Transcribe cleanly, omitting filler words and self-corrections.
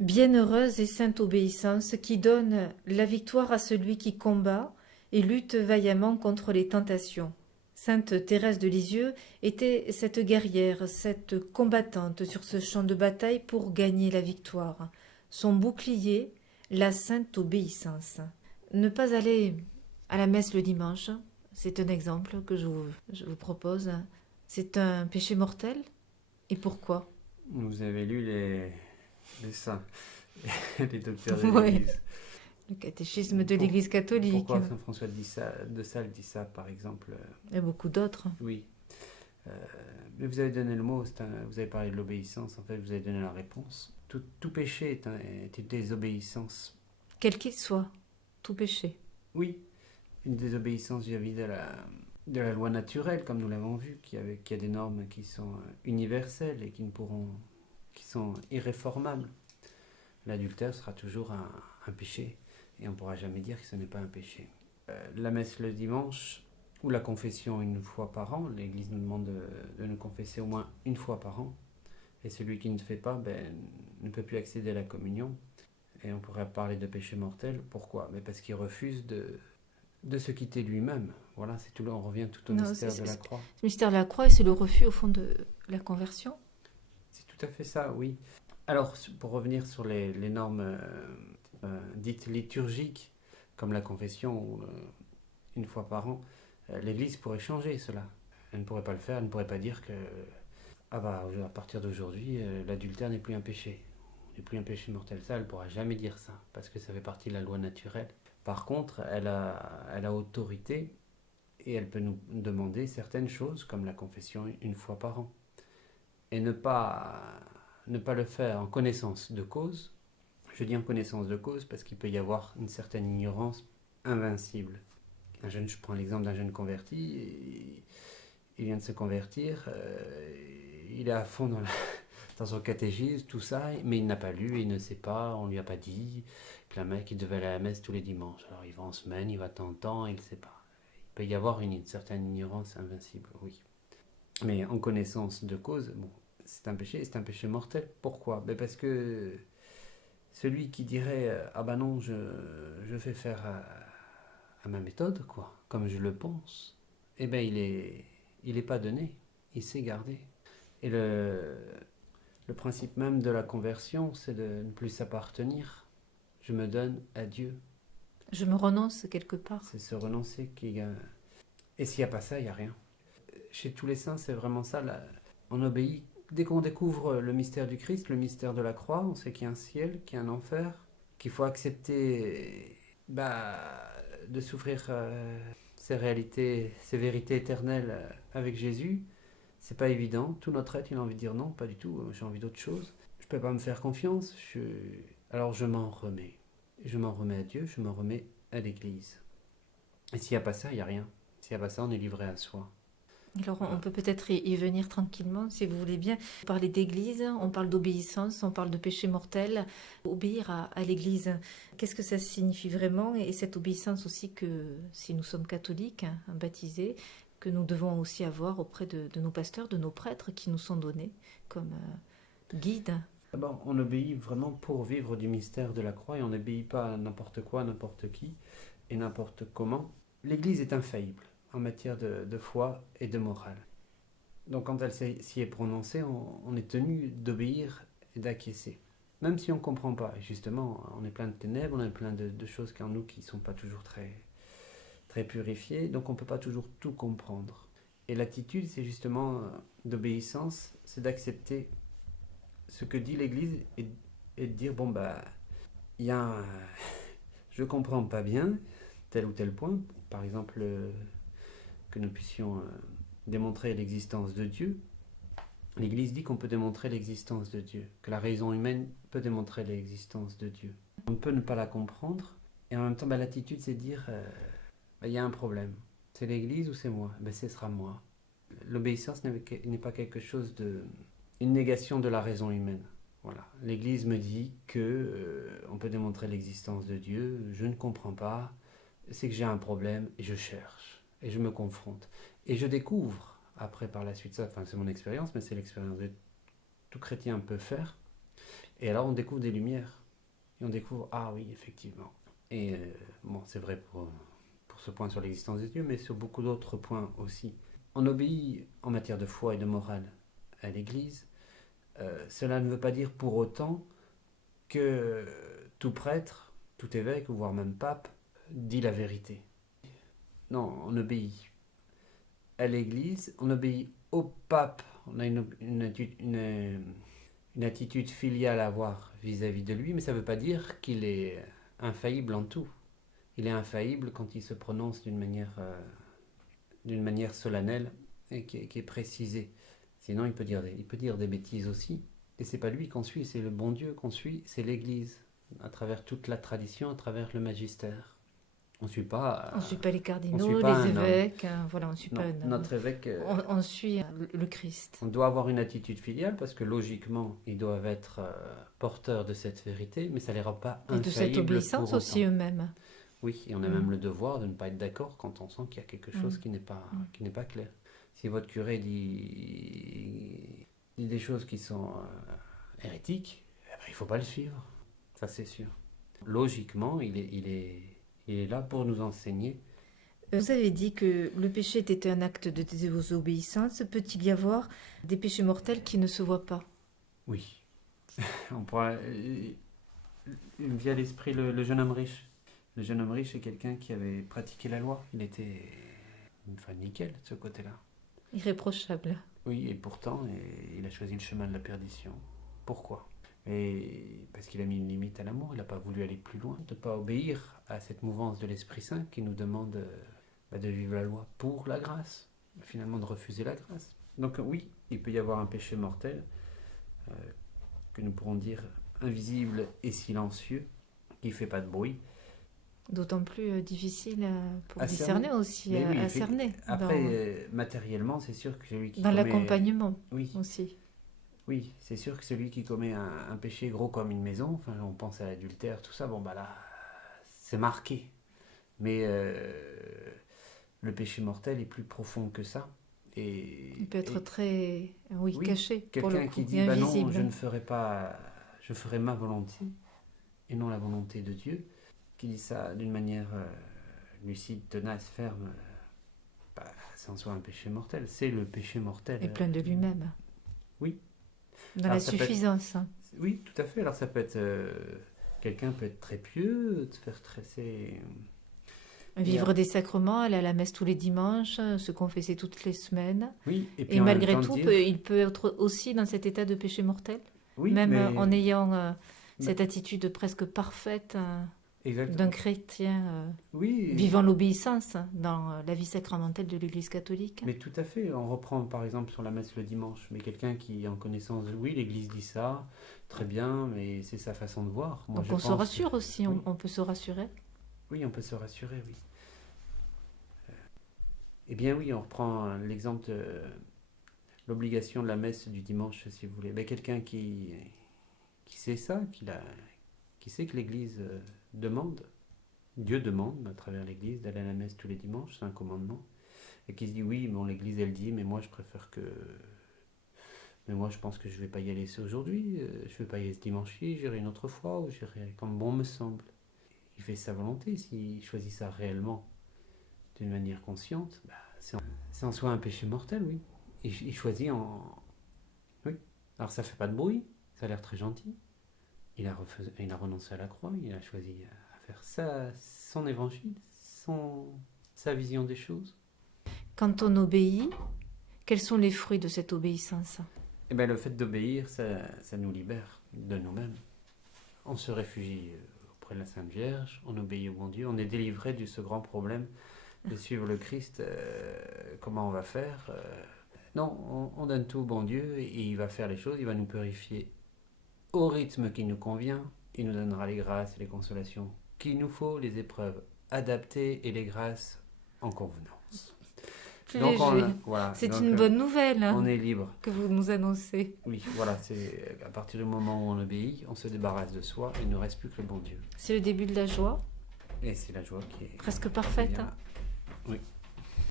Bienheureuse et sainte obéissance qui donne la victoire à celui qui combat et lutte vaillamment contre les tentations. Sainte Thérèse de Lisieux était cette guerrière, cette combattante sur ce champ de bataille pour gagner la victoire. Son bouclier, la sainte obéissance. Ne pas aller à la messe le dimanche, c'est un exemple que je vous propose. C'est un péché mortel. Et pourquoi? Vous avez lu les saints, les docteurs de Ouais, l'Église. le catéchisme de Pour- l'Église catholique. Pourquoi Saint François de Sales dit ça, par exemple Il y a beaucoup d'autres. Oui. Euh, mais vous avez donné le mot, vous avez parlé de l'obéissance, en fait, vous avez donné la réponse. Tout péché est une désobéissance. Quel qu'il soit, tout péché. Oui, une désobéissance vis-à-vis de la loi naturelle, comme nous l'avons vu, qui a des normes qui sont universelles et qui sont irréformables. L'adultère sera toujours un péché, et on ne pourra jamais dire que ce n'est pas un péché. La messe le dimanche, ou la confession une fois par an, l'Église nous demande de nous confesser au moins une fois par an, et celui qui ne fait pas ne peut plus accéder à la communion. Et on pourrait parler de péché mortel. Pourquoi? Parce qu'il refuse de se quitter lui-même. Voilà, c'est tout. On revient tout au Non, mystère de la croix. le mystère de la croix, c'est le refus au fond de la conversion. C'est tout à fait ça, oui. Alors, pour revenir sur les normes dites liturgiques, comme la confession une fois par an, l'Église pourrait changer cela. Elle ne pourrait pas le faire, elle ne pourrait pas dire que à partir d'aujourd'hui, l'adultère n'est plus un péché, n'est plus un péché mortel. Ça, elle ne pourra jamais dire ça, parce que ça fait partie de la loi naturelle. Par contre, elle a autorité et elle peut nous demander certaines choses, comme la confession une fois par an. Et ne pas le faire en connaissance de cause. Je dis en connaissance de cause parce qu'il peut y avoir une certaine ignorance invincible. Je prends l'exemple d'un jeune converti, il vient de se convertir, il est à fond dans son catéchisme, tout ça, mais il n'a pas lu, il ne sait pas, on ne lui a pas dit que la mec, il devait aller à la messe tous les dimanches. Alors il va en semaine, il va de temps en temps, il ne sait pas. Il peut y avoir une certaine ignorance invincible, oui. Mais en connaissance de cause, bon, c'est un péché mortel. Pourquoi? Parce que celui qui dirait ah ben non, je fais faire à ma méthode, quoi, comme je le pense, eh ben il est pas donné, il s'est gardé. Et le principe même de la conversion, c'est de ne plus s'appartenir. Je me donne à Dieu. Je me renonce quelque part. C'est se renoncer qui. Et s'il n'y a pas ça, il n'y a rien. Chez tous les saints, c'est vraiment ça. On obéit. Dès qu'on découvre le mystère du Christ, le mystère de la croix, on sait qu'il y a un ciel, qu'il y a un enfer, qu'il faut accepter de souffrir ces réalités, ces vérités éternelles avec Jésus. C'est pas évident. Tout notre être, il a envie de dire non, pas du tout. J'ai envie d'autre chose. Je peux pas me faire confiance. Alors je m'en remets. Je m'en remets à Dieu, je m'en remets à l'Église. Et s'il n'y a pas ça, il n'y a rien. S'il n'y a pas ça, on est livré à soi. Alors on Voilà. peut peut-être y venir tranquillement, si vous voulez bien. On parle d'église, on parle d'obéissance, on parle de péché mortel. Obéir à l'église, qu'est-ce que ça signifie vraiment? Et cette obéissance aussi que, si nous sommes catholiques, baptisés, que nous devons aussi avoir auprès de nos pasteurs, de nos prêtres qui nous sont donnés comme guides. D'abord, on obéit vraiment pour vivre du mystère de la croix et on n'obéit pas à n'importe quoi, n'importe qui et n'importe comment. L'Église est infaillible en matière de foi et de morale. Donc quand elle s'y est prononcée, on est tenu d'obéir et d'acquiescer. Même si on ne comprend pas. Et justement, on est plein de ténèbres, on a plein de choses en nous qui ne sont pas toujours très, très purifiées, donc on ne peut pas toujours tout comprendre. Et l'attitude, c'est justement d'obéissance, c'est d'accepter ce que dit l'Église et de dire, bon, il y a je comprends pas bien tel ou tel point, par exemple, que nous puissions démontrer l'existence de Dieu. L'Église dit qu'on peut démontrer l'existence de Dieu, que la raison humaine peut démontrer l'existence de Dieu. On peut ne pas la comprendre, et en même temps, l'attitude, c'est de dire, il y a un problème. C'est l'Église ou c'est moi? Ce sera moi. L'obéissance n'est pas quelque chose une négation de la raison humaine. Voilà. L'Église me dit que on peut démontrer l'existence de Dieu. Je ne comprends pas. C'est que j'ai un problème et je cherche et je me confronte et je découvre après par la suite ça. Enfin, c'est mon expérience, mais c'est l'expérience que tout chrétien peut faire. Et alors on découvre des lumières. Et on découvre, ah oui, effectivement. Et bon, c'est vrai pour ce point sur l'existence de Dieu, mais sur beaucoup d'autres points aussi. On obéit en matière de foi et de morale à l'Église. Cela ne veut pas dire pour autant que tout prêtre, tout évêque, voire même pape, dit la vérité. Non, on obéit à l'Église, on obéit au pape, on a une attitude filiale à avoir vis-à-vis de lui, mais ça ne veut pas dire qu'il est infaillible en tout. Il est infaillible quand il se prononce d'une manière solennelle et qui est précisée. Sinon, il peut dire des bêtises aussi. Et c'est pas lui qu'on suit, c'est le bon Dieu qu'on suit, c'est l'Église, à travers toute la tradition, à travers le magistère. On ne suit pas les cardinaux, les évêques, voilà, on ne suit pas un homme. Notre évêque... on suit le Christ. On doit avoir une attitude filiale parce que logiquement, ils doivent être porteurs de cette vérité, mais ça ne les rend pas infaillibles. Et de cette obéissance aussi eux-mêmes. Oui, et on a même le devoir de ne pas être d'accord quand on sent qu'il y a quelque chose qui n'est pas clair. Si votre curé dit des choses qui sont hérétiques, il ne faut pas le suivre, ça c'est sûr. Logiquement, il est là pour nous enseigner. Vous avez dit que le péché était un acte de désobéissance. Peut-il y avoir des péchés mortels qui ne se voient pas? Oui. Il me vient à l'esprit le jeune homme riche. Le jeune homme riche est quelqu'un qui avait pratiqué la loi. Il était nickel de ce côté-là. Irréprochable. Oui, et pourtant, il a choisi le chemin de la perdition. Pourquoi? Parce qu'il a mis une limite à l'amour, il n'a pas voulu aller plus loin, de ne pas obéir à cette mouvance de l'Esprit Saint qui nous demande de vivre la loi pour la grâce, finalement de refuser la grâce. Donc oui, il peut y avoir un péché mortel, que nous pourrons dire invisible et silencieux, qui ne fait pas de bruit. D'autant plus difficile pour discerner aussi, à cerner. Après, matériellement, c'est sûr que celui qui dans l'accompagnement aussi. Oui, c'est sûr que celui qui commet un péché gros comme une maison, enfin, on pense à l'adultère, tout ça, bon bah là, c'est marqué. Mais le péché mortel est plus profond que ça. Il peut être très caché. Quelqu'un qui dit, non, je ferai ma volonté et non la volonté de Dieu, qui dit ça d'une manière lucide, tenace, ferme, c'est en soi un péché mortel. C'est le péché mortel. Et plein de lui-même. Oui. Dans la suffisance. Oui, tout à fait. Alors ça peut être... quelqu'un peut être très pieux, faire tresser... Vivre des sacrements, aller à la messe tous les dimanches, se confesser toutes les semaines. Oui, et malgré tout, il peut être aussi dans cet état de péché mortel. Oui, même en ayant cette attitude presque parfaite d'un chrétien vivant l'obéissance dans la vie sacramentelle de l'Église catholique. Mais tout à fait. On reprend par exemple sur la messe le dimanche, mais quelqu'un qui est en connaissance de l'Église dit ça, très bien, mais c'est sa façon de voir. Moi, donc on se rassure aussi, on peut se rassurer. Oui, on peut se rassurer, oui. Eh bien oui, on reprend l'exemple de l'obligation de la messe du dimanche, si vous voulez. Quelqu'un qui sait ça, qui sait que l'Église demande, Dieu demande à travers l'Église d'aller à la messe tous les dimanches, c'est un commandement, et qui se dit oui, bon, l'Église elle dit, mais moi je préfère que... Mais moi je pense que je ne vais pas y aller aujourd'hui, je ne vais pas y aller ce dimanche-ci, j'irai une autre fois, ou j'irai comme bon me semble. Il fait sa volonté, s'il choisit ça réellement, d'une manière consciente, c'est en soi un péché mortel, oui. Il choisit en... Oui. Alors ça fait pas de bruit, ça a l'air très gentil. Il a renoncé à la croix, il a choisi à faire son évangile, sa vision des choses. Quand on obéit, quels sont les fruits de cette obéissance? Le fait d'obéir, ça nous libère de nous-mêmes. On se réfugie auprès de la Sainte Vierge, on obéit au bon Dieu, on est délivré de ce grand problème de suivre le Christ. Comment on va faire? Non, on donne tout au bon Dieu et il va faire les choses, il va nous purifier au rythme qui nous convient, il nous donnera les grâces et les consolations qu'il nous faut, les épreuves adaptées et les grâces en convenance. Donc c'est une bonne nouvelle on est libre. Que vous nous annoncez. Oui, voilà, c'est à partir du moment où on obéit, on se débarrasse de soi et il ne reste plus que le bon Dieu. C'est le début de la joie. Et c'est la joie qui est... presque parfaite. Oui.